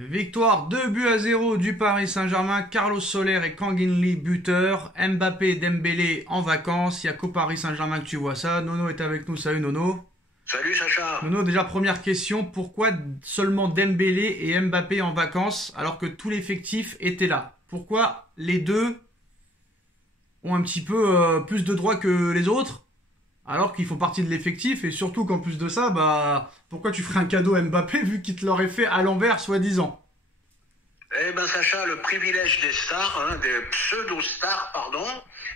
Victoire 2 buts à 0 du Paris Saint-Germain. Carlos Soler et Kangin Lee buteur. Mbappé et Dembélé en vacances. Il n'y a qu'au Paris Saint-Germain que tu vois ça. Nono est avec nous. Salut Nono. Salut Sacha. Nono, déjà première question. Pourquoi seulement Dembélé et Mbappé en vacances alors que tout l'effectif était là? Pourquoi les deux ont un petit peu plus de droits que les autres alors qu'ils font partie de l'effectif? Et surtout qu'en plus de ça, pourquoi tu ferais un cadeau à Mbappé vu qu'il te l'aurait fait à l'envers soi-disant? Eh ben Sacha, le privilège des stars, des pseudo-stars, pardon.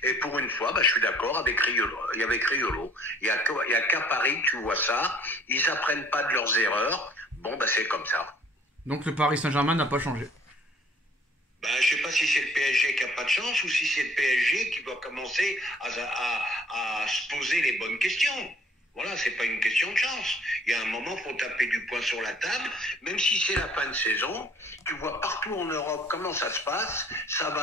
Et pour une fois, je suis d'accord avec Riolo. Il y a qu'à Paris que tu vois ça. Ils apprennent pas de leurs erreurs. C'est comme ça. Donc le Paris Saint-Germain n'a pas changé. Je sais pas si c'est le PSG qui a pas de chance ou si c'est le PSG qui doit commencer à se poser les bonnes questions. Voilà, c'est pas une question de chance. Il y a un moment, faut taper du poing sur la table. Même si c'est la fin de saison, tu vois partout en Europe comment ça se passe. Ça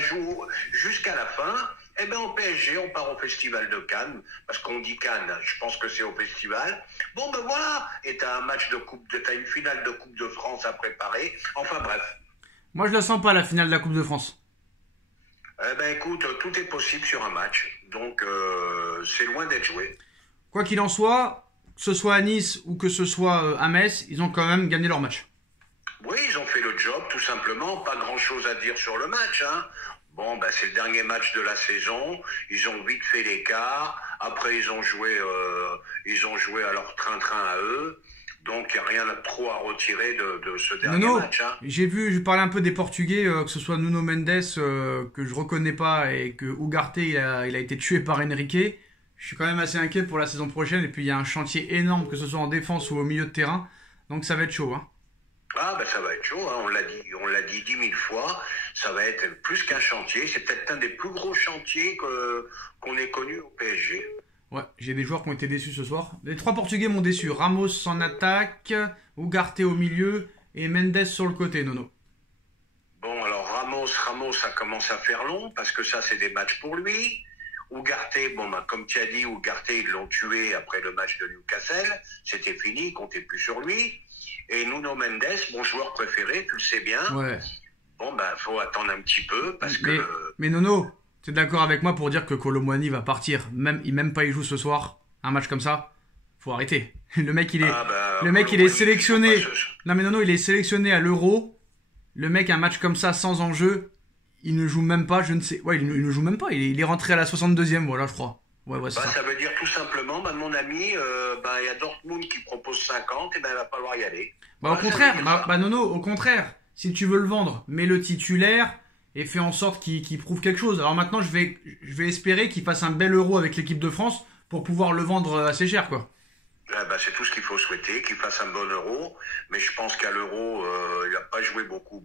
joue jusqu'à la fin. Eh ben, au PSG, on part au Festival de Cannes. Parce qu'on dit Cannes, je pense que c'est au Festival. Voilà. Et t'as t'as une finale de Coupe de France à préparer. Enfin, bref. Moi, je la sens pas, la finale de la Coupe de France. Écoute, tout est possible sur un match. Donc, c'est loin d'être joué. Quoi qu'il en soit, que ce soit à Nice ou que ce soit à Metz, ils ont quand même gagné leur match. Oui, ils ont fait le job, tout simplement. Pas grand-chose à dire sur le match. C'est le dernier match de la saison. Ils ont vite fait l'écart. Après, ils ont joué à leur train-train à eux. Donc, il n'y a rien trop à retirer de ce dernier match. Je parlais un peu des Portugais, que ce soit Nuno Mendes, que je reconnais pas, et que Ugarte, il a été tué par Enrique. Je suis quand même assez inquiet pour la saison prochaine. Et puis, il y a un chantier énorme, que ce soit en défense ou au milieu de terrain. Donc, ça va être chaud. Ça va être chaud. On l'a dit 10 000 fois. Ça va être plus qu'un chantier. C'est peut-être un des plus gros chantiers qu'on ait connu au PSG. Ouais, j'ai des joueurs qui ont été déçus ce soir. Les 3 Portugais m'ont déçu. Ramos en attaque, Ugarte au milieu et Mendes sur le côté, Nono. Alors Ramos, ça commence à faire long parce que ça, c'est des matchs pour lui. Ugarte, comme tu as dit, Ugarte, ils l'ont tué après le match de Newcastle. C'était fini, comptez plus sur lui. Et Nuno Mendes, mon joueur préféré, tu le sais bien. Ouais. Faut attendre un petit peu parce que... Mais Nono, tu es d'accord avec moi pour dire que Kolo Muani va partir, même pas il joue ce soir, un match comme ça? Faut arrêter. Le mec, il est sélectionné. Non mais Nono, il est sélectionné à l'Euro. Le mec, un match comme ça, sans enjeu, il ne joue même pas, je ne sais... Ouais, il ne joue même pas, il est rentré à la 62e, voilà, je crois. Ouais, c'est ça. Ça veut dire tout simplement, mon ami, il y a Dortmund qui propose 50, et il va falloir y aller. Au contraire, Nono, au contraire, si tu veux le vendre, mets le titulaire et fais en sorte qu'il prouve quelque chose. Alors maintenant, je vais espérer qu'il fasse un bel Euro avec l'équipe de France pour pouvoir le vendre assez cher, quoi. C'est tout ce qu'il faut souhaiter, qu'il fasse un bon Euro. Mais je pense qu'à l'Euro, il n'a pas joué beaucoup.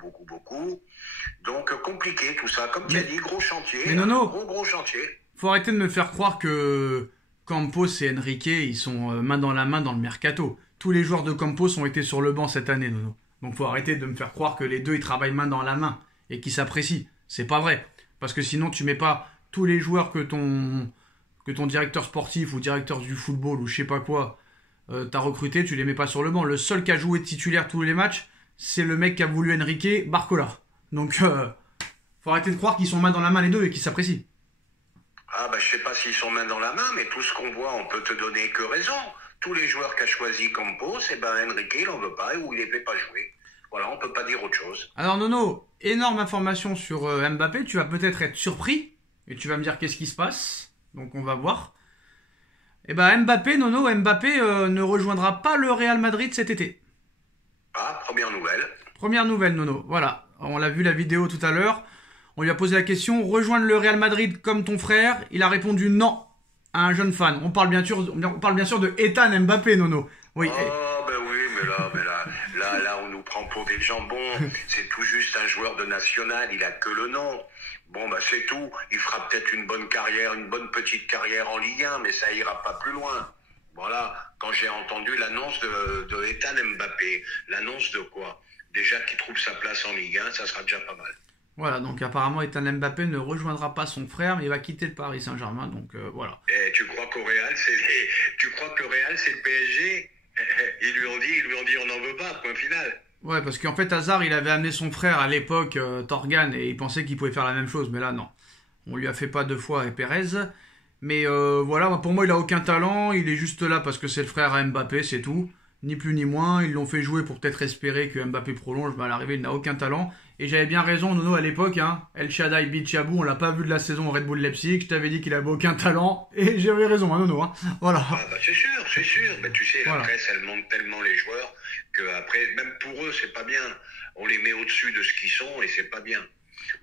Donc, compliqué tout ça. Comme tu as dit, gros chantier. Mais Nono, gros chantier. Faut arrêter de me faire croire que Campos et Enrique, ils sont main dans la main dans le mercato. Tous les joueurs de Campos ont été sur le banc cette année, Nono. Donc faut arrêter de me faire croire que les deux, ils travaillent main dans la main et qu'ils s'apprécient. C'est pas vrai. Parce que sinon, tu mets pas tous les joueurs que ton directeur sportif ou directeur du football ou je sais pas quoi t'as recruté, tu les mets pas sur le banc. Le seul qui a joué titulaire tous les matchs, c'est le mec qui a voulu Enrique, Barcola. Donc faut arrêter de croire qu'ils sont main dans la main les deux et qu'ils s'apprécient. Je sais pas s'ils sont main dans la main, mais tout ce qu'on voit, on peut te donner que raison. Tous les joueurs qu'a choisi Campos, Enrique, il en veut pas ou il les fait pas jouer. Voilà, on peut pas dire autre chose. Alors Nono, énorme information sur Mbappé, tu vas peut-être être surpris, et tu vas me dire qu'est-ce qui se passe, donc on va voir. Mbappé, Nono, ne rejoindra pas le Real Madrid cet été. Première nouvelle. Première nouvelle, Nono, voilà. On l'a vu la vidéo tout à l'heure. On lui a posé la question, rejoindre le Real Madrid comme ton frère? Il a répondu non à un jeune fan. On parle bien sûr de Ethan Mbappé, Nono. Oui. Oui, mais là, on nous prend pour des jambons. C'est tout juste un joueur de national, il a que le nom. C'est tout. Il fera peut-être une bonne petite carrière en Ligue 1, mais ça ira pas plus loin. Voilà. Quand j'ai entendu l'annonce de Ethan Mbappé, l'annonce de quoi? Déjà qu'il trouve sa place en Ligue 1, ça sera déjà pas mal. Voilà, donc apparemment Ethan Mbappé ne rejoindra pas son frère, mais il va quitter le Paris Saint-Germain, donc voilà. Et tu crois que le Real c'est le PSG? Ils lui ont dit on n'en veut pas, point final. Ouais, parce qu'en fait, Hazard, il avait amené son frère à l'époque, Torgan, et il pensait qu'il pouvait faire la même chose, mais là, non. On lui a fait pas deux fois avec Perez. Mais voilà, pour moi, il a aucun talent. Il est juste là parce que c'est le frère à Mbappé, c'est tout. Ni plus ni moins. Ils l'ont fait jouer pour peut-être espérer que Mbappé prolonge. Mais à l'arrivée, il n'a aucun talent. Et j'avais bien raison, Nono, à l'époque. Hein. El Shaddai Bichabou, on l'a pas vu de la saison au Red Bull Leipzig. Je t'avais dit qu'il avait aucun talent. Et j'avais raison, hein, Nono. Hein. Voilà. Ah bah c'est sûr, c'est sûr. Mais tu sais, la Voilà. presse, elle monte tellement les joueurs que après, même pour eux, c'est pas bien. On les met au-dessus de ce qu'ils sont et c'est pas bien.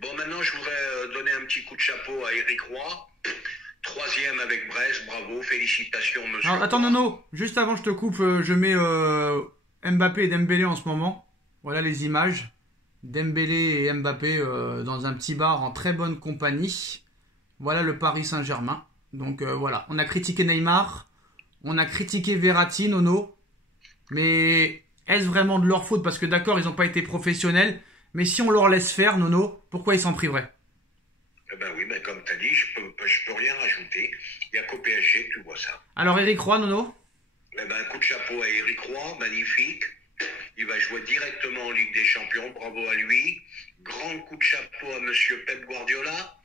Bon, maintenant, je voudrais donner un petit coup de chapeau à Eric Roy. Troisième avec Brest, bravo, félicitations, monsieur. Alors, attends, Nono. Juste avant, je te coupe. Je mets Mbappé et Dembélé en ce moment. Voilà les images. Dembélé et Mbappé dans un petit bar en très bonne compagnie. Voilà le Paris Saint-Germain. Donc voilà, on a critiqué Neymar, on a critiqué Verratti, Nono. Mais est-ce vraiment de leur faute? Parce que d'accord, ils n'ont pas été professionnels. Mais si on leur laisse faire, Nono, pourquoi ils s'en priveraient? Eh ben oui, ben comme tu as dit, je peux rien rajouter. Il n'y a qu'au PSG que tu vois ça. Alors Eric Roy, Nono? Eh ben, un coup de chapeau à Eric Roy, magnifique. Il va jouer directement en Ligue des Champions, bravo à lui. Grand coup de chapeau à monsieur Pep Guardiola.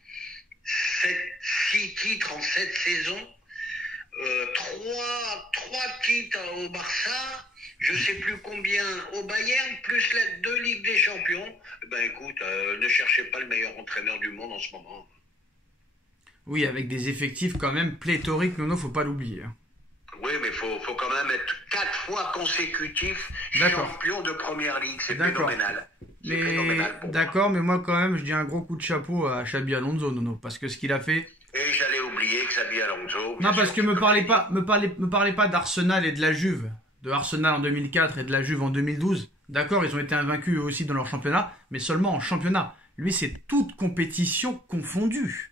6 titres en 7 saisons. 3 titres au Barça. Je ne sais plus combien au Bayern, plus les 2 Ligues des Champions. Eh ben écoute, ne cherchez pas le meilleur entraîneur du monde en ce moment. Oui, avec des effectifs quand même pléthoriques, Nono, faut pas l'oublier. Oui, mais faut quand même être 4 fois consécutif D'accord. champion de première ligue. C'est D'accord. phénoménal. C'est Mais phénoménal pour moi. d'accord, mais moi quand même, je dis un gros coup de chapeau à Xabi Alonso, Nono, parce que ce qu'il a fait. Et j'allais oublier Xabi Alonso. Non, parce que me parlez pas d'Arsenal et de la Juve, de Arsenal en 2004 et de la Juve en 2012. D'accord, ils ont été invaincus eux aussi dans leur championnat, mais seulement en championnat. Lui, c'est toute compétition confondue.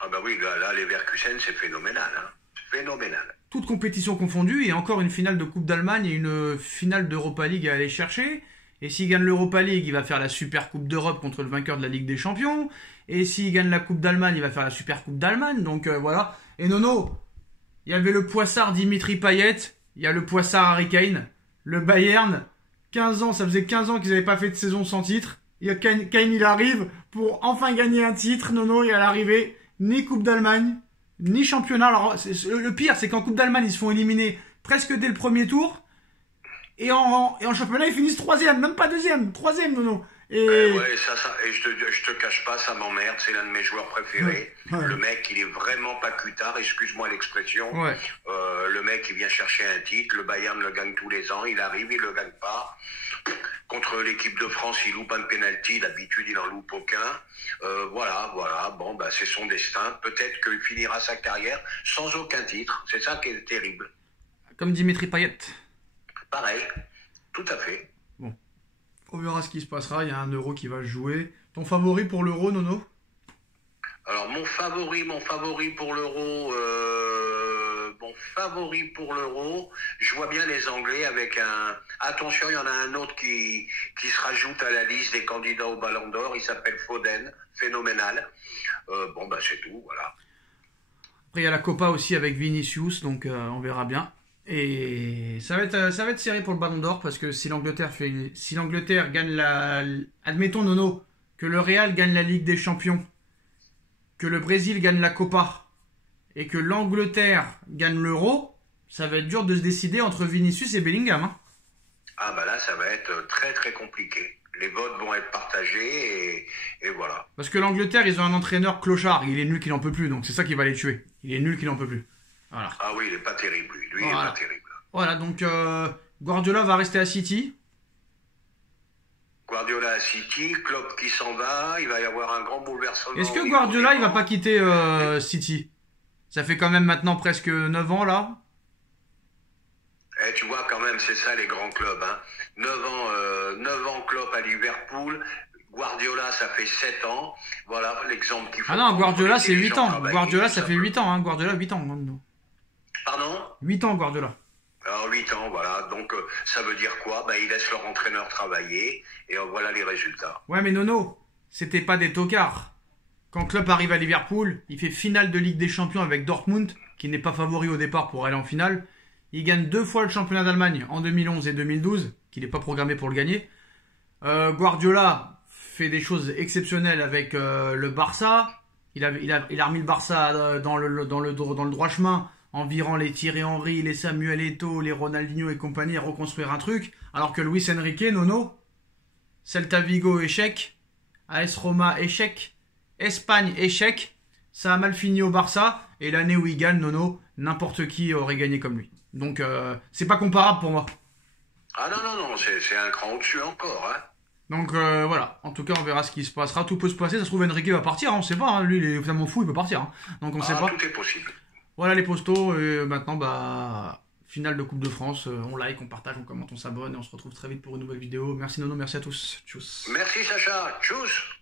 Ah bah oui, là, les Leverkusen, c'est phénoménal. Hein. Phénoménal. Toute compétition confondue, et encore une finale de Coupe d'Allemagne et une finale d'Europa League à aller chercher. Et s'il gagne l'Europa League, il va faire la Super Coupe d'Europe contre le vainqueur de la Ligue des Champions. Et s'il gagne la Coupe d'Allemagne, il va faire la Super Coupe d'Allemagne. Donc voilà. Et Nono, il y avait le poissard Dimitri Payet, il y a le poissard Harry Kane, le Bayern, 15 ans, ça faisait 15 ans qu'ils n'avaient pas fait de saison sans titre. Kane, il arrive pour enfin gagner un titre, Nono, et à l'arrivée, ni Coupe d'Allemagne, ni championnat. Alors, le pire, c'est qu'en Coupe d'Allemagne, ils se font éliminer presque dès le premier tour. Et en championnat, ils finissent troisième, même pas deuxième, troisième, Nono. Et ouais, et je te cache pas, ça m'emmerde, c'est l'un de mes joueurs préférés. Ouais. Le mec, il est vraiment pas cutard, excuse-moi l'expression. Ouais. Le mec, il vient chercher un titre, le Bayern le gagne tous les ans, il arrive, il le gagne pas. Contre l'équipe de France, il loupe un penalty, d'habitude, il en loupe aucun. Voilà, bon, bah, c'est son destin. Peut-être qu'il finira sa carrière sans aucun titre. C'est ça qui est terrible. Comme Dimitri Payet. Pareil, tout à fait. Bon. On verra ce qui se passera. Il y a un euro qui va se jouer. Ton favori pour l'euro, Nono? Alors, mon favori pour l'euro, je vois bien les Anglais avec un... Attention, il y en a un autre qui se rajoute à la liste des candidats au Ballon d'Or. Il s'appelle Foden, phénoménal. Bon, bah c'est tout, voilà. Après, il y a la Copa aussi avec Vinicius, donc on verra bien. Et ça va être serré pour le Ballon d'Or parce que si l'Angleterre gagne admettons, Nono, que le Real gagne la Ligue des Champions, que le Brésil gagne la Copa et que l'Angleterre gagne l'Euro, ça va être dur de se décider entre Vinicius et Bellingham. Hein. Ah bah là, ça va être très très compliqué. Les votes vont être partagés et voilà. Parce que l'Angleterre, ils ont un entraîneur clochard, il est nul qu'il n'en peut plus, donc c'est ça qui va les tuer. Il est nul qu'il n'en peut plus. Voilà. Ah oui, il est pas terrible, lui. Lui, Voilà. il est pas terrible. Voilà, donc Guardiola va rester à City. Guardiola à City, Klopp qui s'en va, il va y avoir un grand bouleversement. Est-ce que Guardiola, il va pas quitter City? Ça fait quand même maintenant presque 9 ans, là. Eh, tu vois, quand même, c'est ça les grands clubs. Hein. 9 ans Klopp à Liverpool. Guardiola, ça fait 7 ans. Voilà l'exemple qu'il faut. Ah non, Guardiola, c'est 8 ans. travailler, Guardiola, ça tout fait 8 simplement. ans. Hein. Guardiola, 8 ans. Hein. Pardon? 8 ans, Guardiola. Alors 8 ans, voilà. Donc ça veut dire quoi? Ils laissent leur entraîneur travailler et voilà les résultats. Ouais, mais Nono, c'était pas des tocards. Quand Klopp arrive à Liverpool, il fait finale de Ligue des Champions avec Dortmund, qui n'est pas favori au départ pour aller en finale. Il gagne 2 fois le championnat d'Allemagne en 2011 et 2012, qu'il n'est pas programmé pour le gagner. Guardiola fait des choses exceptionnelles avec le Barça. Il a remis le Barça dans le droit chemin en virant les Thierry Henry, les Samuel Eto'o, les Ronaldinho et compagnie à reconstruire un truc. Alors que Luis Enrique, Nono, Celta Vigo, échec. AS Roma, échec. Espagne, échec. Ça a mal fini au Barça. Et l'année où il gagne, Nono, n'importe qui aurait gagné comme lui. Donc, c'est pas comparable pour moi. Ah non, c'est un cran au-dessus encore, hein. Donc voilà, en tout cas on verra ce qui se passera, tout peut se passer, ça se trouve Enrique va partir, on sait pas, hein. Lui il est totalement fou, il peut partir, hein. Donc on sait pas. Tout est possible. Voilà les postos, et maintenant bah finale de Coupe de France, on like, on partage, on commente, on s'abonne et on se retrouve très vite pour une nouvelle vidéo. Merci Nono, merci à tous, tchuss. Merci Sacha, tchuss.